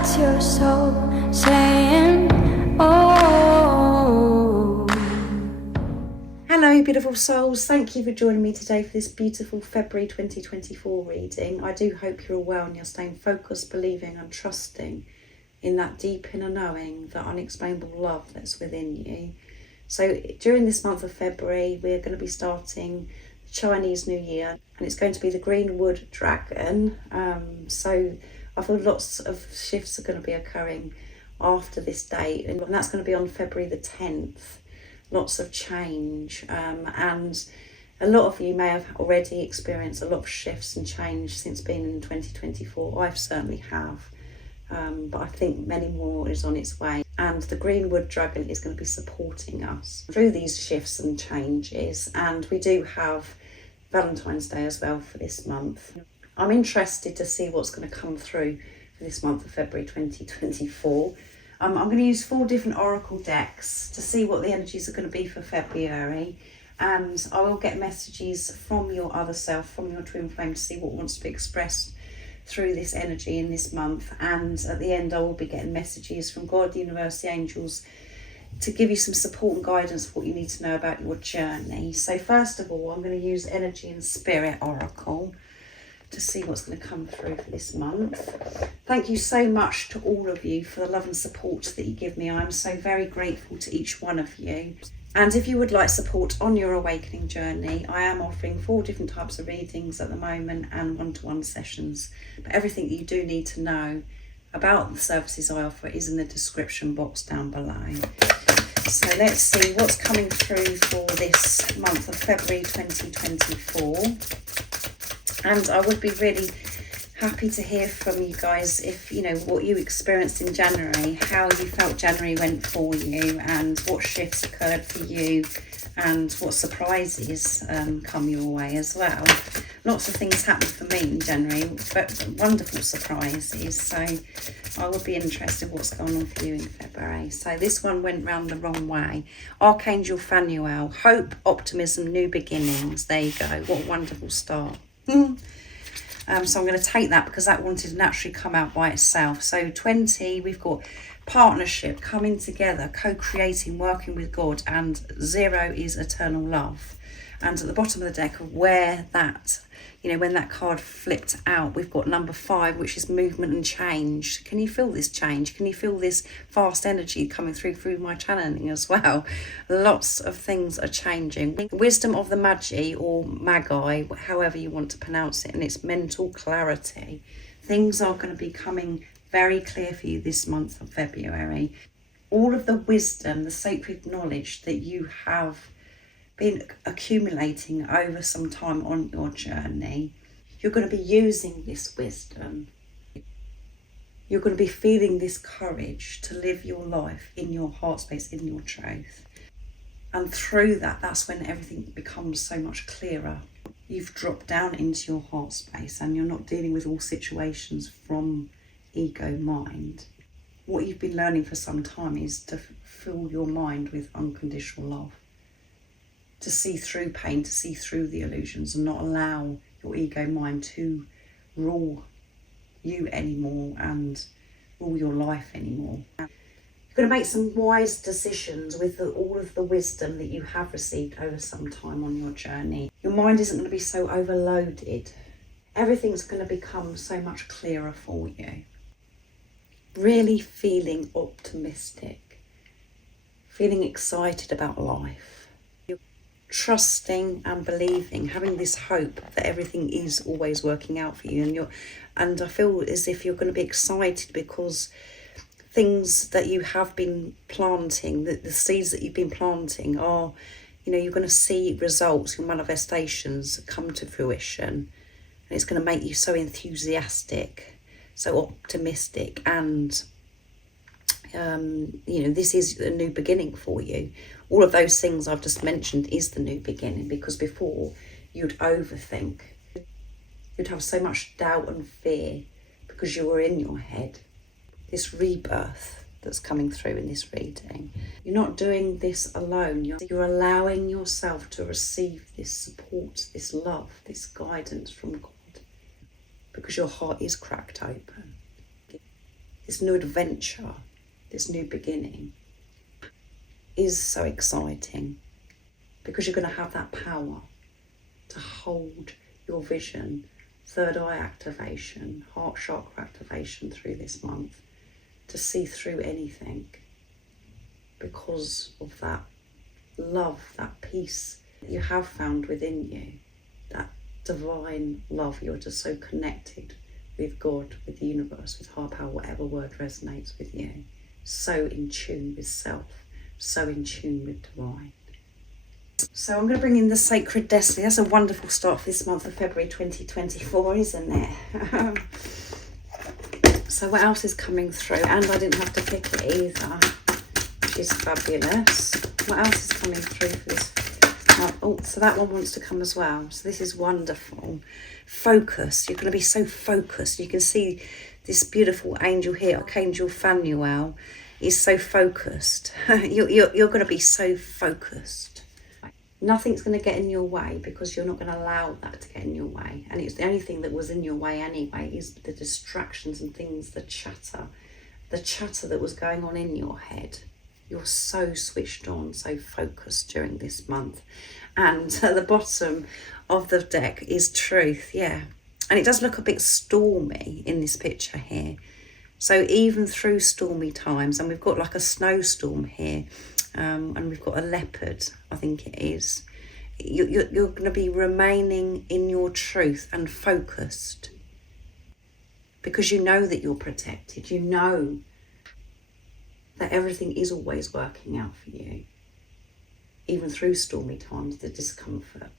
That's your soul saying, oh. Hello beautiful souls, thank you for joining me today for this beautiful February 2024 reading. I do hope you're all well and you're staying focused, believing and trusting in that deep inner knowing, that unexplainable love that's within you. So during this month of February, we're going to be starting the Chinese New Year, and it's going to be the Greenwood Dragon. So I feel lots of shifts are going to be occurring after this date, and that's going to be on February the 10th. Lots of change, and a lot of you may have already experienced a lot of shifts and change since being in 2024. I certainly have. But I think many more is on its way, and the Greenwood Dragon is going to be supporting us through these shifts and changes. And we do have Valentine's Day as well for this month. I'm interested to see what's going to come through for this month of February 2024. I'm going to use 4 different oracle decks to see what the energies are going to be for February, and I will get messages from your other self, from your twin flame, to see what wants to be expressed through this energy in this month. And at the end I will be getting messages from God, the universe, the angels, to give you some support and guidance for what you need to know about your journey. So first of all, I'm going to use Energy and Spirit Oracle to see what's going to come through for this month. Thank you so much to all of you for the love and support that you give me. I'm so very grateful to each one of you. And if you would like support on your awakening journey, I am offering 4 different types of readings at the moment and one-to-one sessions. But everything that you do need to know about the services I offer is in the description box down below. So let's see what's coming through for this month of February 2024. And I would be really happy to hear from you guys if you know what you experienced in January, how you felt January went for you, and what shifts occurred for you, and what surprises come your way as well. Lots of things happened for me in January, but wonderful surprises. So I would be interested what's going on for you in February. So this one went round the wrong way. Archangel Phanuel, hope, optimism, new beginnings. There you go. What a wonderful start. So I'm going to take that because that wanted to naturally come out by itself. So 20, we've got partnership, coming together, co-creating, working with God, and 0 is eternal love. And at the bottom of the deck, where that, you know, when that card flipped out, we've got number 5, which is movement and change. Can you feel this change? Can you feel this fast energy coming through my channeling as well? Lots of things are changing. Wisdom of the Magi, or Magi, however you want to pronounce it, and it's mental clarity. Things are going to be coming very clear for you this month of February. All of the wisdom, the sacred knowledge that you have been accumulating over some time on your journey, you're going to be using this wisdom. You're going to be feeling this courage to live your life in your heart space, in your truth. And through that, that's when everything becomes so much clearer. You've dropped down into your heart space and you're not dealing with all situations from ego mind. What you've been learning for some time is to fill your mind with unconditional love. To see through pain, to see through the illusions, and not allow your ego mind to rule you anymore and rule your life anymore. You're going to make some wise decisions with all of the wisdom that you have received over some time on your journey. Your mind isn't going to be so overloaded. Everything's going to become so much clearer for you. Really feeling optimistic, feeling excited about life. Trusting and believing, having this hope that everything is always working out for you, and I feel as if you're going to be excited because things that you have been planting, the seeds that you've been planting are, you know, you're going to see results, your manifestations come to fruition, and it's going to make you so enthusiastic, so optimistic, and you know, this is a new beginning for you. All of those things I've just mentioned is the new beginning, because before you'd overthink. You'd have so much doubt and fear because you were in your head. This rebirth that's coming through in this reading. You're not doing this alone. You're allowing yourself to receive this support, this love, this guidance from God, because your heart is cracked open. this new adventure, this new beginning is so exciting, because you're going to have that power to hold your vision, third eye activation, heart chakra activation through this month, to see through anything, because of that love, that peace that you have found within you, that divine love. You're just so connected with God, with the universe, with higher power, whatever word resonates with you. So in tune with self, so in tune with divine. So I'm going to bring in the Sacred Destiny. That's a wonderful start for this month of February 2024, isn't it? So what else is coming through? And I didn't have to pick it either, which is fabulous. What else is coming through for this month? Oh, so that one wants to come as well. So this is wonderful. Focus. You're going to be so focused. You can see this beautiful angel here, Archangel Phanuel, is so focused. You're going to be so focused. Nothing's going to get in your way, because you're not going to allow that to get in your way. And it's the only thing that was in your way anyway is the distractions and things, the chatter that was going on in your head. You're so switched on, so focused during this month. And at the bottom of the deck is Truth, yeah. And it does look a bit stormy in this picture here. So even through stormy times, and we've got like a snowstorm here, and we've got a leopard, I think it is. You're going to be remaining in your truth and focused, because you know that you're protected. You know that everything is always working out for you, even through stormy times, the discomfort.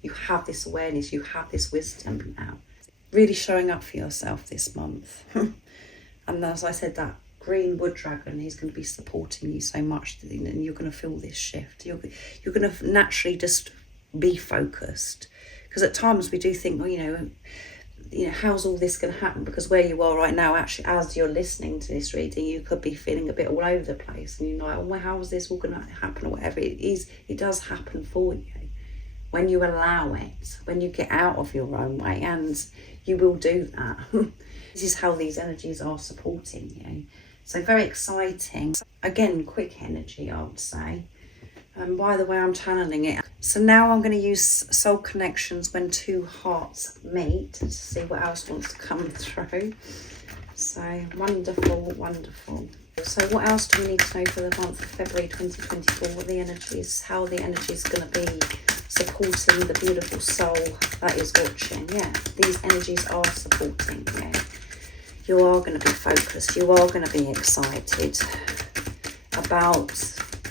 You have this awareness, you have this wisdom now. Really showing up for yourself this month. And as I said, that green wood dragon is going to be supporting you so much, and you're going to feel this shift. You're going to naturally just be focused, because at times we do think, well, you know, how's all this going to happen? Because where you are right now, actually, as you're listening to this reading, you could be feeling a bit all over the place, and you're like, oh, well, how is this all going to happen, or whatever. It does happen for you when you allow it, when you get out of your own way, and you will do that. This is how these energies are supporting you. So very exciting. Again, quick energy, I would say. And by the way, I'm channeling it. So now I'm going to use soul connections when two hearts meet to see what else wants to come through. So wonderful, wonderful. So what else do we need to know for the month of February 2024? What the energies, how the energy is going to be supporting the beautiful soul that is watching. Yeah, these energies are supporting you. You are going to be focused. You are going to be excited about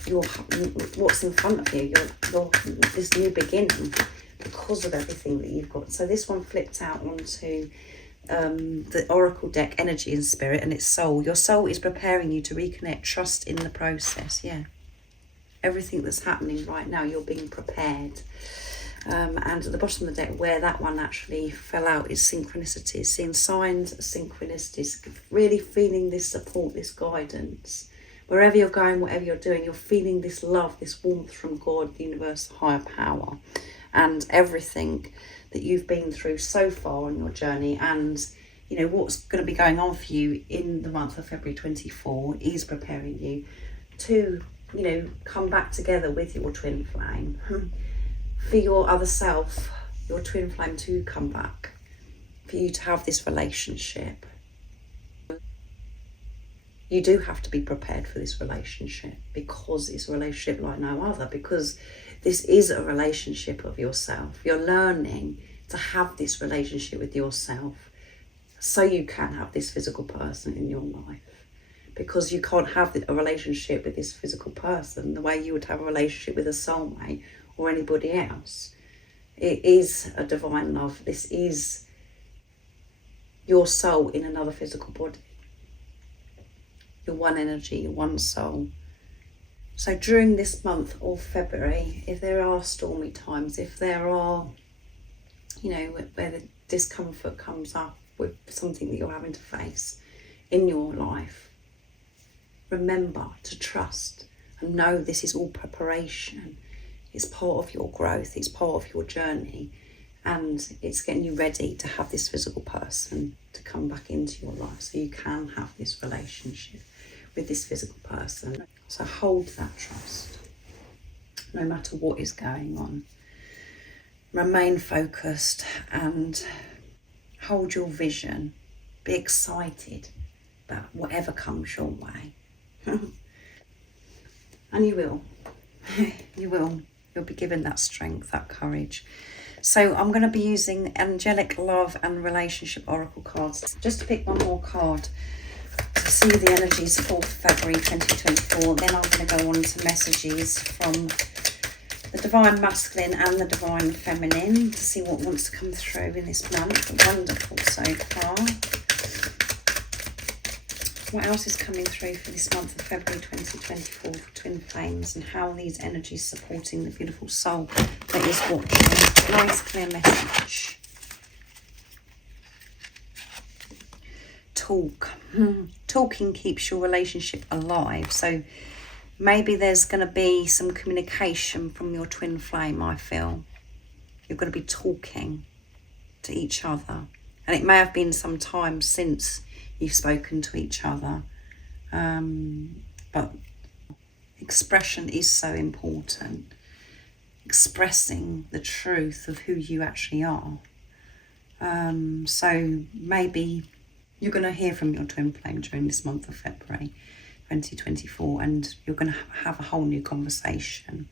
what's in front of you, this new beginning, because of everything that you've got. So this one flipped out onto the Oracle deck, Energy and Spirit, and it's Soul. Your soul is preparing you to reconnect. Trust in the process. Yeah, everything that's happening right now, you're being prepared. And at the bottom of the deck, where that one actually fell out, is synchronicities. Seeing signs, synchronicities, really feeling this support, this guidance. Wherever you're going, whatever you're doing, you're feeling this love, this warmth from God, the universe, higher power, and everything that you've been through so far on your journey, and you know what's going to be going on for you in the month of February 24 is preparing you to, you know, come back together with your twin flame. For your other self, your twin flame to come back, for you to have this relationship. You do have to be prepared for this relationship, because it's a relationship like no other, because this is a relationship of yourself. You're learning to have this relationship with yourself so you can have this physical person in your life, because you can't have a relationship with this physical person the way you would have a relationship with a soulmate or anybody else. It is a divine love. This is your soul in another physical body. You're one energy, you're one soul. So during this month of February, if there are stormy times, if there are, you know, where the discomfort comes up with something that you're having to face in your life, remember to trust and know this is all preparation. It's part of your growth, it's part of your journey, and it's getting you ready to have this physical person to come back into your life so you can have this relationship with this physical person. So hold that trust no matter what is going on. Remain focused and hold your vision. Be excited about whatever comes your way. And you will. You will. You'll be given that strength, that courage. So I'm going to be using Angelic Love and Relationship Oracle cards. Just to pick one more card to see the energies for February 2024. Then I'm going to go on to messages from the Divine Masculine and the Divine Feminine to see what wants to come through in this month. Wonderful so far. What else is coming through for this month of February 2024 for Twin Flames, and how these energies supporting the beautiful soul that is watching? Nice clear message. Talk. Talking keeps your relationship alive. So maybe there's going to be some communication from your twin flame, I feel. You're going to be talking to each other. And it may have been some time since you've spoken to each other. But expression is so important. Expressing the truth of who you actually are. So maybe you're going to hear from your twin flame during this month of February 2024, and you're going to have a whole new conversation.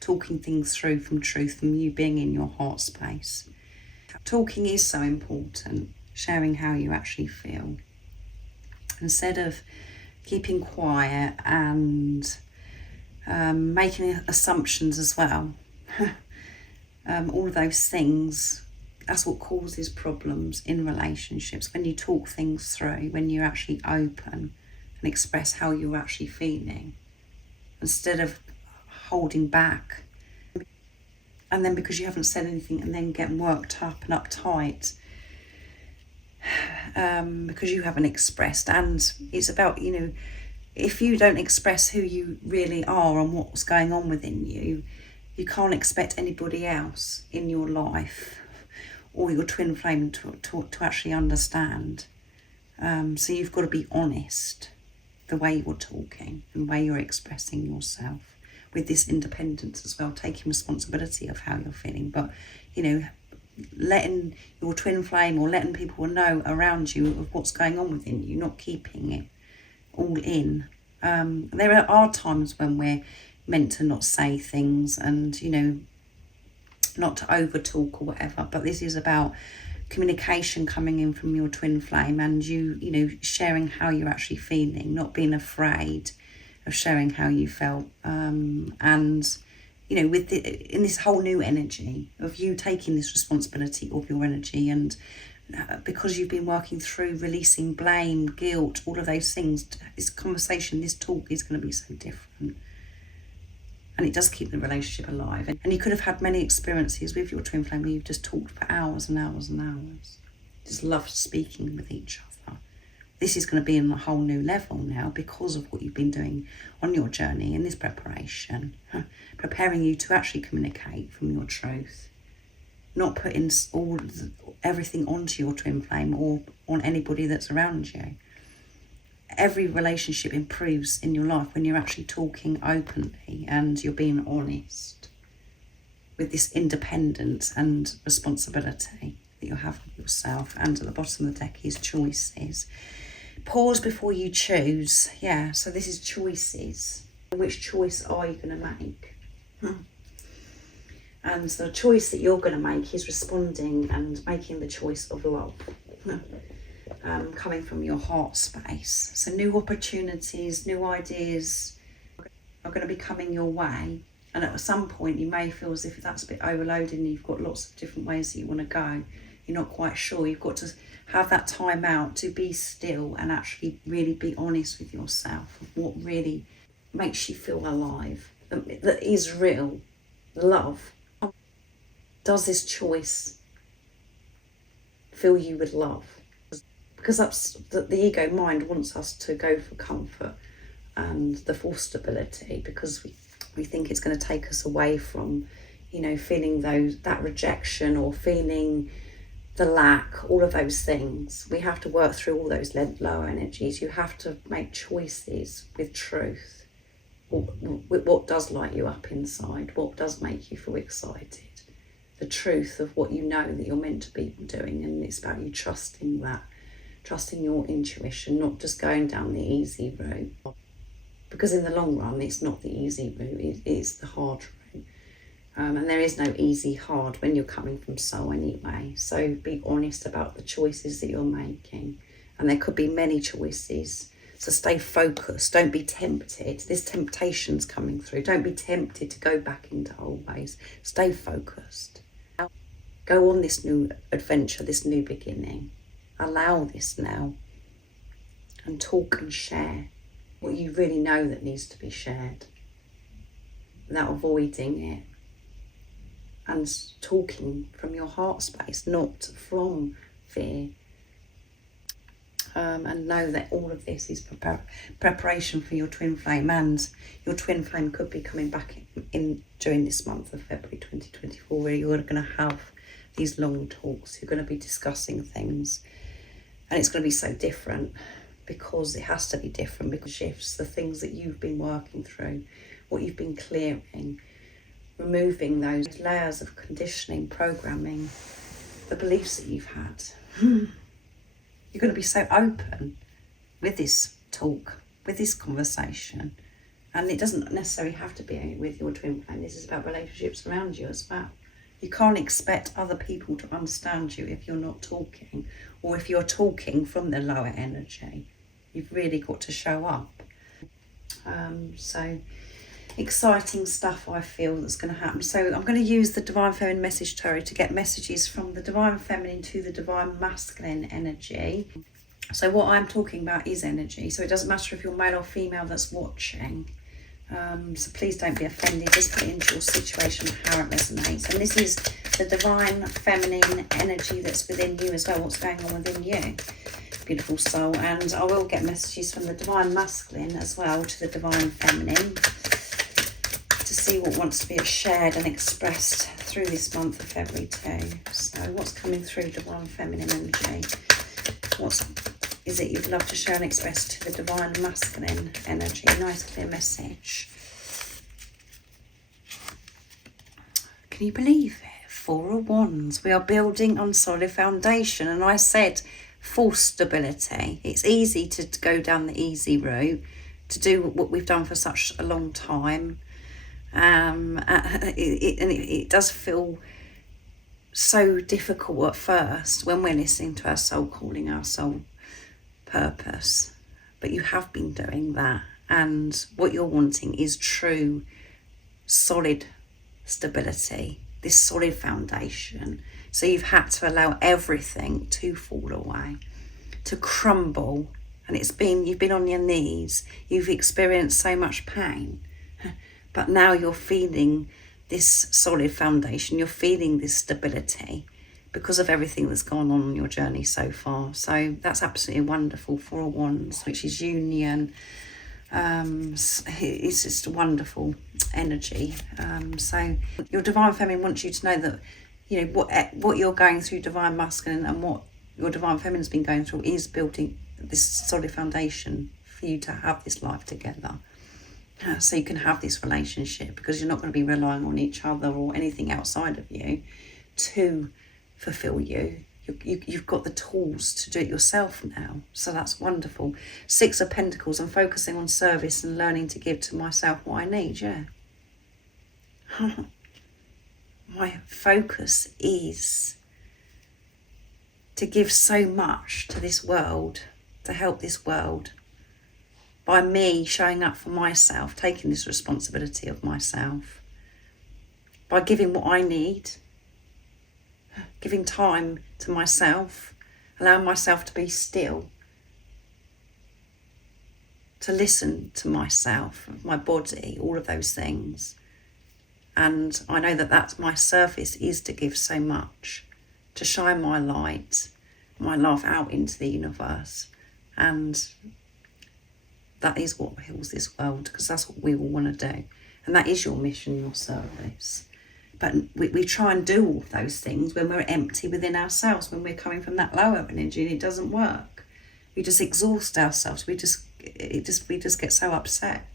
Talking things through from truth, from you being in your heart space. Talking is so important. Sharing how you actually feel. Instead of keeping quiet and making assumptions as well. All of those things, that's what causes problems in relationships. When you talk things through, when you're actually open and express how you're actually feeling, instead of holding back. And then because you haven't said anything and then getting worked up and uptight, because you haven't expressed. And it's about, if you don't express who you really are and what's going on within you, you can't expect anybody else in your life or your twin flame to actually understand. So you've got to be honest the way you're talking and the way you're expressing yourself, with this independence as well, taking responsibility of how you're feeling. But letting your twin flame or letting people know around you of what's going on within you, not keeping it all in. There are times when we're meant to not say things and, not to over talk or whatever, but this is about communication coming in from your twin flame and you sharing how you're actually feeling, not being afraid of sharing how you felt. With in this whole new energy of you taking this responsibility of your energy, and because you've been working through releasing blame, guilt, all of those things, this conversation, this talk is going to be so different. And it does keep the relationship alive. And you could have had many experiences with your twin flame where you've just talked for hours and hours and hours. Just loved speaking with each other. This is going to be in a whole new level now because of what you've been doing on your journey in this preparation. Preparing you to actually communicate from your truth. Not putting everything onto your twin flame or on anybody that's around you. Every relationship improves in your life when you're actually talking openly and you're being honest with this independence and responsibility that you have with yourself. And at the bottom of the deck is choices. Pause before you choose. Yeah, so this is choices. Which choice are you going to make? And the choice that you're going to make is responding and making the choice of love. Coming from your heart space. So new opportunities, new ideas are going to be coming your way. And at some point you may feel as if that's a bit overloading and you've got lots of different ways that you want to go. You're not quite sure. You've got to have that time out to be still and actually really be honest with yourself of what really makes you feel alive, that is real. Love. Does this choice fill you with love? Because that's the ego mind wants us to go for comfort and the false stability, because we think it's going to take us away from, you know, feeling that rejection or feeling the lack, all of those things. We have to work through all those lower energies. You have to make choices with truth. What does light you up inside? What does make you feel excited? The truth of what you know that you're meant to be doing, and it's about you trusting that, trusting your intuition, not just going down the easy route. Because in the long run, it's not the easy route, it's the hard route. And there is no easy hard when you're coming from soul anyway. So be honest about the choices that you're making. And there could be many choices. So stay focused. Don't be tempted. This temptation's coming through. Don't be tempted to go back into old ways. Stay focused. Go on this new adventure, this new beginning. Allow this now. And talk and share what you really know that needs to be shared, without avoiding it, and talking from your heart space, not from fear. And know that all of this is preparation for your twin flame, and your twin flame could be coming back in during this month of February 2024, where you're going to have these long talks. You're going to be discussing things, and it's going to be so different, because it has to be different, because shifts, the things that you've been working through, what you've been clearing, removing those layers of conditioning, programming, the beliefs that you've had. You're going to be so open with this talk, with this conversation. And it doesn't necessarily have to be with your twin flame. This is about relationships around you as well. You can't expect other people to understand you if you're not talking, or if you're talking from the lower energy. You've really got to show up. So exciting stuff, I feel, that's going to happen. So I'm going to use the Divine Feminine Message Tarot to get messages from the Divine Feminine to the Divine Masculine energy. So what I'm talking about is energy. So it doesn't matter if you're male or female that's watching. So please don't be offended. Just put it into your situation, how it resonates. And this is the Divine Feminine energy that's within you as well. What's going on within you, beautiful soul. And I will get messages from the Divine Masculine as well to the Divine Feminine, to see what wants to be shared and expressed through this month of February too. So what's coming through Divine Feminine energy? What is it you'd love to share and express to the Divine Masculine energy? Nice clear message. Can you believe it? Four of Wands. We are building on solid foundation. And I said false stability. It's easy to go down the easy route, to do what we've done for such a long time. It does feel so difficult at first when we're listening to our soul calling, our soul purpose, but you have been doing that, and what you're wanting is true solid stability, this solid foundation. So you've had to allow everything to fall away, to crumble, and you've been on your knees, you've experienced so much pain. But now you're feeling this solid foundation, you're feeling this stability because of everything that's gone on your journey so far. So that's absolutely wonderful. Four of Wands, which is union. It's just a wonderful energy. So your Divine Feminine wants you to know that, you know, what you're going through, Divine Masculine, and what your Divine Feminine's been going through is building this solid foundation for you to have this life together. So you can have this relationship, because you're not going to be relying on each other or anything outside of you to fulfill you. You've got the tools to do it yourself now. So that's wonderful. Six of Pentacles. I'm focusing on service and learning to give to myself what I need. Yeah. My focus is to give so much to this world, to help this world, by me showing up for myself, taking this responsibility of myself, by giving what I need, giving time to myself, allowing myself to be still, to listen to myself, my body, all of those things. And I know that that's my service, is to give so much, to shine my light, my love out into the universe. And that is what heals this world, because that's what we all want to do. And that is your mission, your service. But we try and do all those things when we're empty within ourselves, when we're coming from that lower energy, and it doesn't work. We just exhaust ourselves. We just get so upset.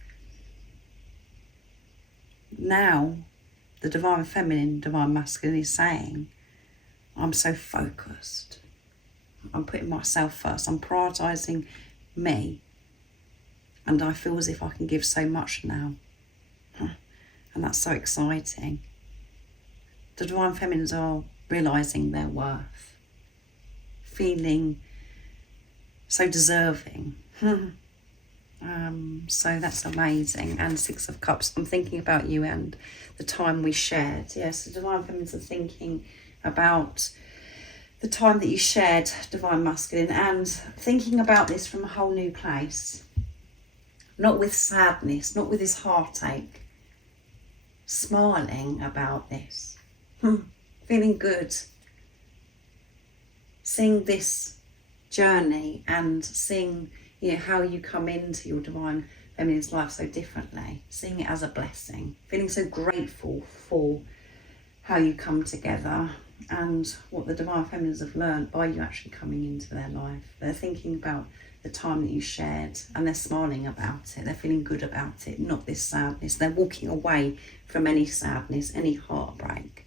Now, the divine feminine, divine masculine is saying, I'm so focused. I'm putting myself first. I'm prioritising me. And I feel as if I can give so much now. And that's so exciting. The divine feminines are realising their worth. Feeling so deserving. So that's amazing. And Six of Cups, I'm thinking about you and the time we shared. Yes, the divine feminines are thinking about the time that you shared, divine masculine, and thinking about this from a whole new place. Not with sadness, not with this heartache. Smiling about this. Feeling good. Seeing this journey and seeing, how you come into your divine feminine's life so differently. Seeing it as a blessing. Feeling so grateful for how you come together and what the divine feminines have learned by you actually coming into their life. They're thinking about the time that you shared and they're smiling about it. They're feeling good about it, not this sadness. They're walking away from any sadness, any heartbreak.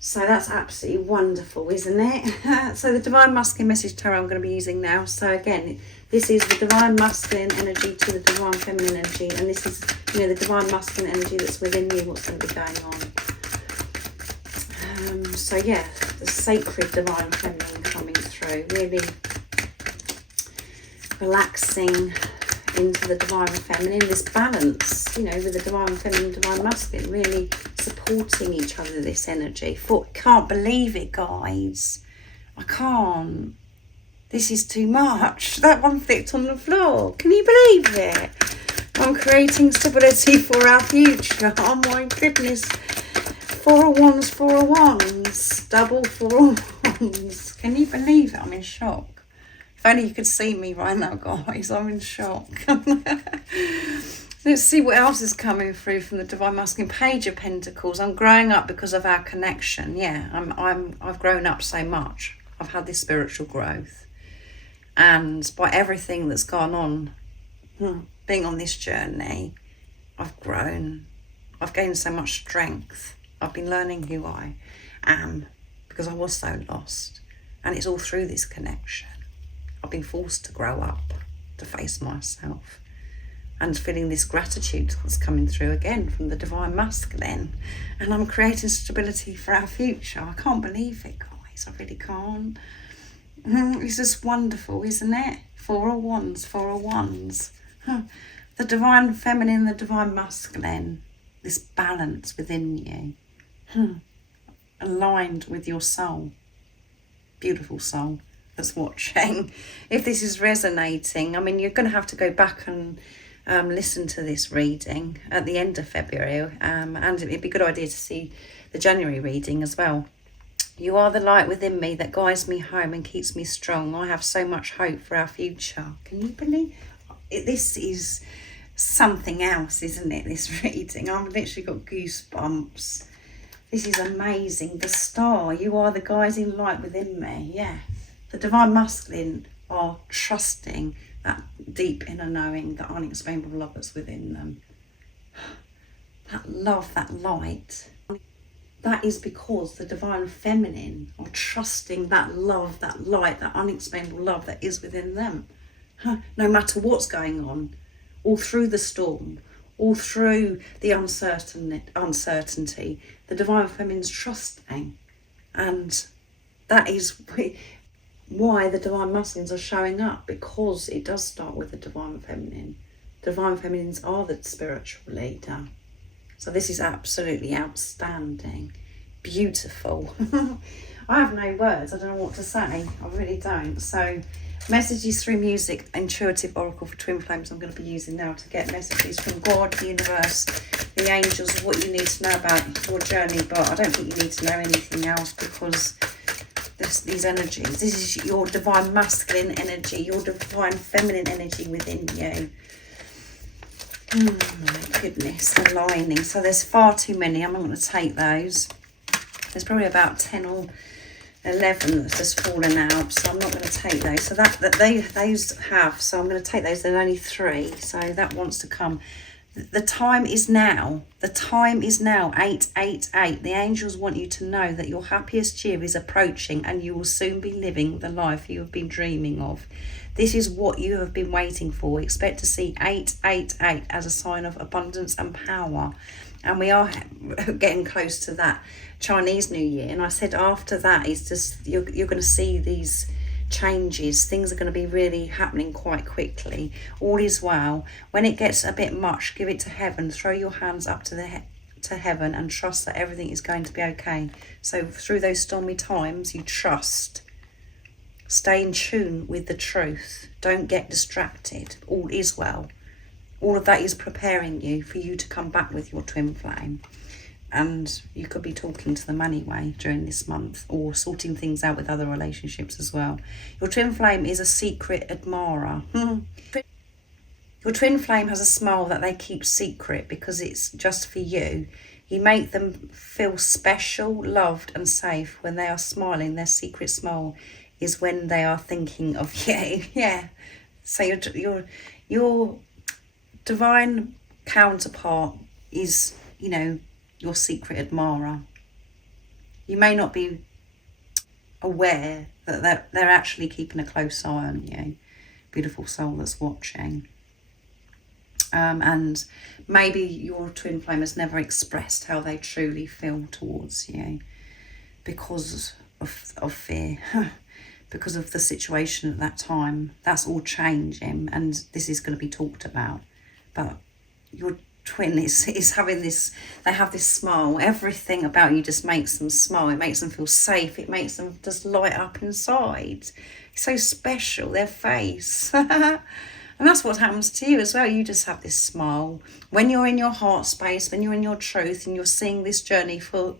So that's absolutely wonderful, isn't it? So the divine masculine message tarot I'm going to be using now. So again, this is the divine masculine energy to the divine feminine energy, and this is, the divine masculine energy that's within you, what's going to be going on. So yeah, the sacred divine feminine coming through, really relaxing into the divine feminine, this balance, with the divine feminine, divine masculine, really supporting each other, this energy. Can't believe it, guys. I can't. This is too much. That one flipped on the floor. Can you believe it? I'm creating stability for our future. Oh my goodness. 4 of Wands, 4 of Wands. Double 4 of Wands. Can you believe it? I'm in shock. If only you could see me right now, guys. I'm in shock. Let's see what else is coming through from the divine masculine. Page of Pentacles. I'm growing up because of our connection. Yeah, I've grown up so much. I've had this spiritual growth, and by everything that's gone on, being on this journey, I've grown. I've gained so much strength. I've been learning who I am because I was so lost, and it's all through this connection. I've been forced to grow up, to face myself. And feeling this gratitude that's coming through again from the divine masculine. And I'm creating stability for our future. I can't believe it, guys. I really can't. It's just wonderful, isn't it? 4 of Wands, 4 of Wands. The divine feminine, the divine masculine. This balance within you. Aligned with your soul. Beautiful soul that's watching. If this is resonating, you're going to have to go back and listen to this reading at the end of February, and it'd be a good idea to see the January reading as well. You are the light within me that guides me home and keeps me strong. I have so much hope for our future. Can you believe it? This is something else, isn't it, this reading? I've literally got goosebumps. This is amazing. The star, you are the guiding light within me. Yeah, the divine masculine are trusting that deep inner knowing, that unexplainable love that's within them. That love, that light. That is because the divine feminine are trusting that love, that light, that unexplainable love that is within them. No matter what's going on, all through the storm, all through the uncertainty, the divine feminine's trusting. And that is why the divine masculines are showing up, because it does start with the divine feminine. Divine feminines are the spiritual leader. So this is absolutely outstanding, beautiful. I have no words. I don't know what to say. I really don't. So messages through music, intuitive oracle for twin flames. I'm going to be using now to get messages from God, the universe, the angels, of what you need to know about your journey. But I don't think you need to know anything else, because these energies, this is your divine masculine energy, your divine feminine energy within you. My goodness, the lining. So there's far too many. I'm not going to take those. There's probably about 10 or 11 that's just fallen out, so I'm not going to take those. So those have, so I'm going to take those. There are only 3, so that wants to come. The time is now. The time is now. 888. The angels want you to know that your happiest year is approaching, and you will soon be living the life you have been dreaming of. This is what you have been waiting for. Expect to see 888 as a sign of abundance and power. And we are getting close to that Chinese New Year. And I said after that, it's just you're going to see these changes. Things are going to be really happening quite quickly. All is well. When it gets a bit much, give it to heaven. Throw your hands up to heaven and trust that everything is going to be okay. So through those stormy times, you trust. Stay in tune with the truth. Don't get distracted. All is well. All of that is preparing you for you to come back with your twin flame. And you could be talking to them anyway during this month, or sorting things out with other relationships as well. Your twin flame is a secret admirer. Your twin flame has a smile that they keep secret because it's just for you. You make them feel special, loved and safe when they are smiling. Their secret smile is when they are thinking of you. Yeah. So your divine counterpart is, you know, your secret admirer. You may not be aware that they're actually keeping a close eye on you, beautiful soul that's watching. And maybe your twin flame has never expressed how they truly feel towards you because of fear. Because of the situation at that time. That's all changing, and this is going to be talked about. But your twin is having this, they have this smile. Everything about you just makes them smile. It makes them feel safe. It makes them just light up inside. It's so special, their face. And that's what happens to you as well. You just have this smile. When you're in your heart space, when you're in your truth, and you're seeing this journey for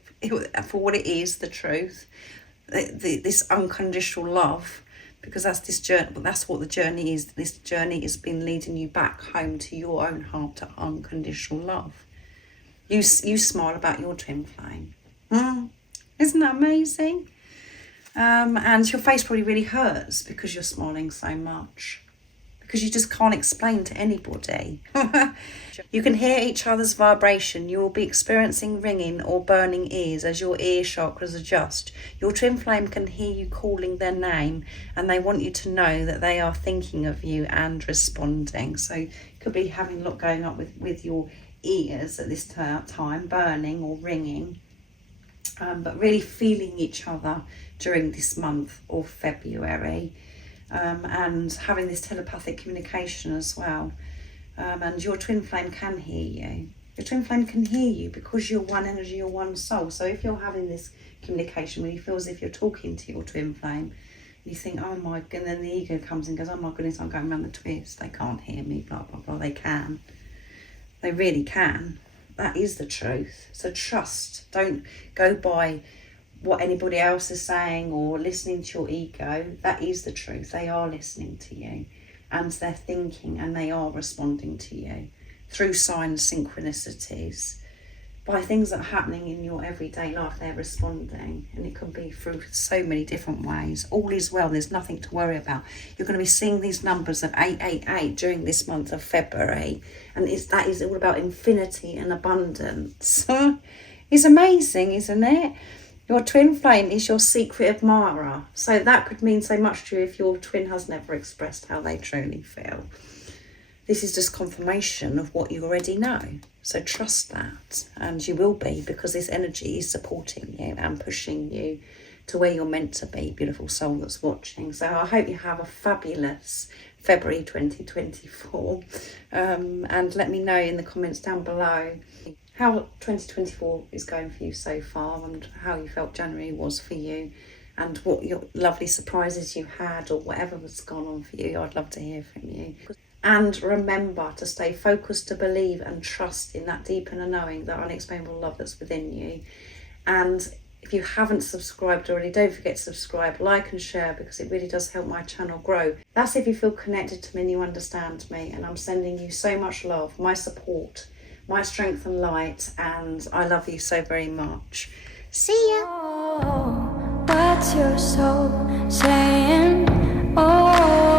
what it is, the truth, this unconditional love, because that's this journey. That's what the journey is. This journey has been leading you back home to your own heart, to unconditional love. You smile about your twin flame. Isn't that amazing? And your face probably really hurts because you're smiling so much, because you just can't explain to anybody. You can hear each other's vibration. You will be experiencing ringing or burning ears as your ear chakras adjust. Your twin flame can hear you calling their name, and they want you to know that they are thinking of you and responding. So you could be having a lot going on with your ears at this time, burning or ringing, but really feeling each other during this month of February. And having this telepathic communication as well. And your twin flame can hear you. Your twin flame can hear you because you're one energy, you're one soul. So if you're having this communication where you feel as if you're talking to your twin flame, you think, oh my, and then the ego comes and goes, oh my goodness, I'm going around the twist. They can't hear me, blah, blah, blah. They can. They really can. That is the truth. So trust. Don't go by what anybody else is saying or listening to your ego. That is the truth. They are listening to you, and they're thinking, and they are responding to you through signs, synchronicities, by things that are happening in your everyday life. They're responding, and it can be through so many different ways. All is well. There's nothing to worry about. You're going to be seeing these numbers of 888 during this month of February, and that is all about infinity and abundance. It's amazing, isn't it? Your twin flame is your secret admirer. So that could mean so much to you if your twin has never expressed how they truly feel. This is just confirmation of what you already know. So trust that, and you will be, because this energy is supporting you and pushing you to where you're meant to be, beautiful soul that's watching. So I hope you have a fabulous February 2024. And let me know in the comments down below how 2024 is going for you so far, and how you felt January was for you, and what your lovely surprises you had, or whatever was gone on for you. I'd love to hear from you. And remember to stay focused, to believe and trust in that deep inner knowing, that unexplainable love that's within you. And If you haven't subscribed already, don't forget to subscribe, like and share, because it really does help my channel grow. That's if you feel connected to me and you understand me, and I'm sending you so much love, my support, my strength and light, and I love you so very much. See ya! Oh, what's your soul saying? Oh.